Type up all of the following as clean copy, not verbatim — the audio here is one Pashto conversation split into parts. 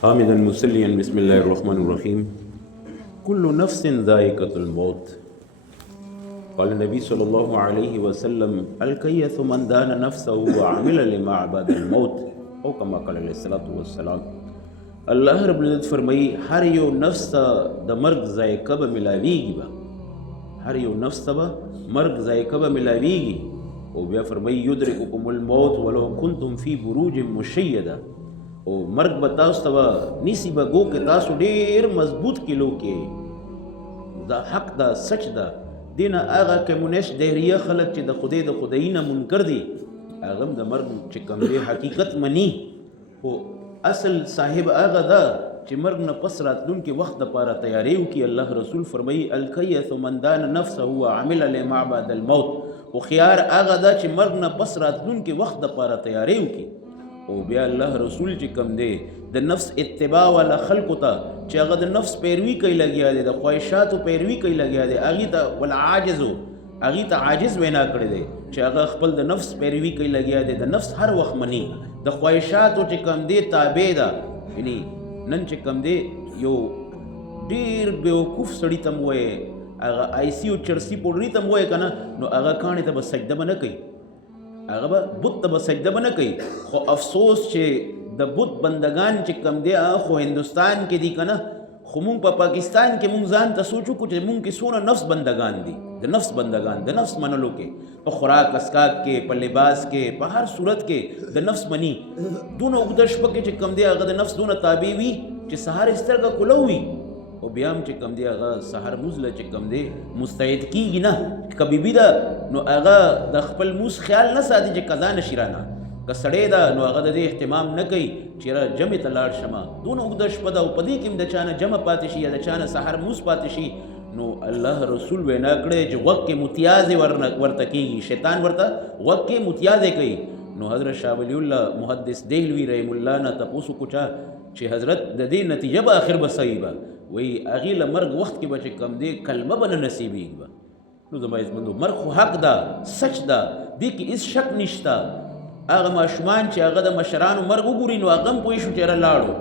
حامدا مسليا بسم الله الرحمن الرحيم كل نفس ذائقة الموت. قال النبي صلى الله عليه وسلم الكيس من دان نفسه وعمل لما بعد الموت او كما قال علیہ الصلوۃ والسلام. الله رب العزت فرمایي هر یو نفس ته د مرګ ذائقه به ملاویږي، هر یو نفس ته به مرګ ذائقه به ملاویږي. او بیا فرمایي یدرککم الموت ولو کنتم فی بروج مشیده. او مرګ به تاسو ته نیسی به گو که تاسو ډیر مضبوط کلو کې دا حق دا سچ دا دینه هغه کمونیست دهریه خلک چې د خدای د خدای نه منکر دي هغه د مرګ چې کوم دی حقیقت مني. او اصل صاحب هغه دا چې مرګ نه پس راتلونکي وخت دپاره تیاری وکړي. الله رسول فرمایي الکیس من دان نفسه وعمل لما بعد الموت. او خيار هغه دا چې مرګ نه پس راتلونکي وخت دپاره تیاری وکړي. او بیا الله رسول چې کوم دی د نفس اتباع والا خلقو ته چې هغه د نفس پیروي کوي لګیا دی، د خواهشاتو پیروي کوي لګیا دی، هغې ته والعاجزو هغې ته عاجز وینا کړی دی چې هغه خپل د نفس پیروي کوي لګیا دی، د نفس هر وخت مني، د خواهشاتو چې کوم دی تابع ده. یعنی نن چې کوم دی یو ډېر بیوقوف سړي ته م وایې هغه آی سی او چرسي پوډري ته م وایې که نه نو هغه کاڼې ته به سجده به نه کوي، هغه به بت ته به سجده به نه کوي. خو افسوس چې د بت بندگان چې کم دی خو هندوستان کې دي که نه، خو مونږ په پاکستان کې مونږ ځان ته سوچ وکړو چې مونږ کې څونه نفس بندگان دي، د نفس بندگان د نفس منلو کې، په خوراک اسکاک کې، په لباس کې، په هر صورت کې د نفس مني. دونه اوږده شپه کې چې کم دی هغه د نفس دونه تابع وي چې سهار سترګه کولو وي. او بیا هم چې کم دی هغه سحر موز له چې کم دی مستعد کېږي نه، که بیبي ده نو هغه د خپل موز خیال نه ساتي چې قضا نشي رانه، که سړی ده نو هغه د دې اهتمام نه کوي چې یاره جمعې ته لاړ شمه. دونه اوږده شپه ده او په دې کې هم د چا نه جمع پاتې شي یا د چا نه سحر موز پاتې شي. نو الله رسول وینا کړی چې غوږ کې متیازې ورته کېږي، شیطان ورته غوږ کې متیازې کوي. نو حضرت شاه ولی الله محدث دهلوي رحم الله نه تپوس وکړو چا چې حضرت د دې نتیجه به آخر به صحیح به وی هغې له مرګ وخت کې به چې کم دی کلمه به نه نصیبېږي به. نو زما عزتمندو مرګ خو حق ده، سچ ده، دې کې هېڅ شک نشته. هغه ماشومان چې هغه د مشرانو مرګ وګوري نو هغه هم پوه شو چې یاره لاړو،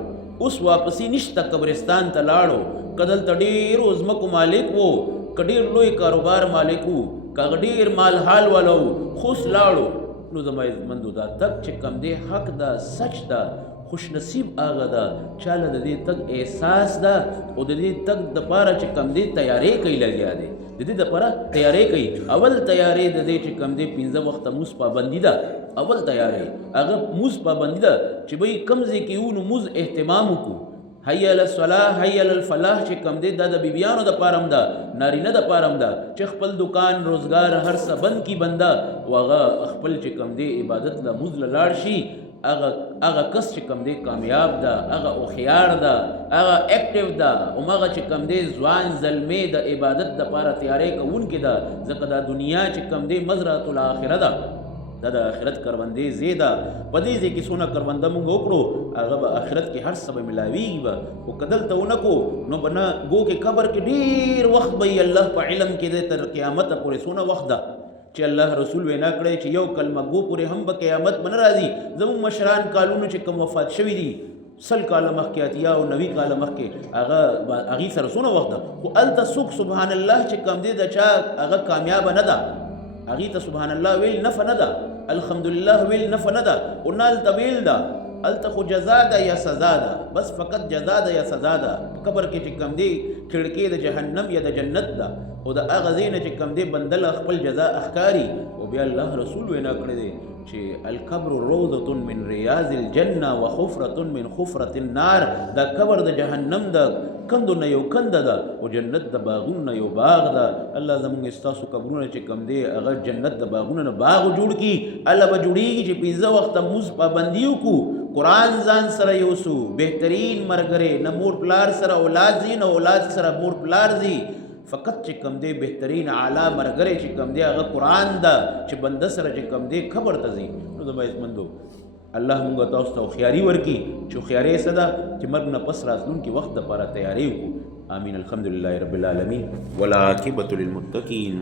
اوس واپسي نشته قبرستان ته لاړو. که دلته ډېرو ځمکو مالک و، که ډېر لوی کاروبار مالک و، که هغه ډېر مال حال والا و، خو اوس لاړو. نو زما عزتمندو دا تګ چې کم دی حق ده، سچ ده، خوش نصیب هغه ده چاله د دې تګ احساس ده او د دې تګ دپاره چې کم دی تیاری کوي لګیا دی، د دې دپاره تیاری کوي. اول تیاری د دې چې کم دی 15 وخته موز پابندي ده، اول تیاری هغه موز پابندي ده چې بهی کم ځای کې یو نو موز اهتمام وکړو. حی علی الصلاح حی علی الفلاح چې کم دی دا د بیبیانو دپاره هم ده، نارینه دپاره هم ده چې خپل دکان روزګار هر څه بند کي بنده او هغه خپل چې کم دی عبادت له موز له لاړ شي. هغه کس چې کم دی کامیاب ده، هغه هوښیار ده، هغه اکټیو ده، همغه چې کم دی ځوان زلمې د عبادت دپاره تیاری کوونکې ده. ځکه دا دنیا چې کم دی مزرعة الاخره ده، دا د آخرت کروندې ځای ده. په دې ځای کې څونه کرونده مونږ وکړو هغه به آخرت کې هر څه به ملاویږي به. خو که دلته ونه کړو نو به نه ګو کې قبر کې ډېر وخت به یې الله په علم کې دی تر قیامته پورې څونه وخت ده چې الله رسول وینا کړی چې یو کلمه ګو پورې هم به قیامت به نه راځي. زموږ مشران کالونو چې کوم وفات شوي دي 100 کاله مخکې، 80 او 90 کاله مخکې، هغې سره څونه وخت ده. خو هلته څوک سبحان الله چې کم دی د چا هغه کامیابه نه ده، هغې ته سبحان الله ویل نفع نه ده، الحمدلله ویل نفع نه ده، او نه هلته ویل ده. هلته خو جزا ده یا سزا ده، بس فقط جزا ده یا سزا ده. په قبر کې چې کم دی کړکۍ د جهنم یا د جنت ده، او د هغه ځای نه چې کم دی بنده له خپل جزا اښکاري. او بیا الله رسول وینا کړی دی چې القبر روضة من ریاض الجنه و حفرة من حفرة النار. دا قبر د جهنم د کندو نه یو کنده ده او جنت د باغونو نه یو باغ ده. الله زمونږ ستاسو قبرونه چې کم دی هغه جنت د باغونو نه باغ جوړ کړي. الله به جوړېږي چې 15 وخته موز پابندي وکړو، قرآن ځان سره یوسو، بهترین ملګری، نه مور پلار سره اولاد ځي نه اولاد سره مور پلار ځي. فقط چې کم دی بهترین اعلی ملګری چې کم دی هغه قرآن ده چې بنده سره چې کم دی قبر ته ځي. نو زما عزتمندو الله مونږ تاسو ته هوښیاري ورکړي چې هوښیارۍ څه ده چې مرګ نه پس راتلونکي وخت دپاره تیاری وکړو. آمین. الحمدلله رب العالمین والعاقبة للمتقین.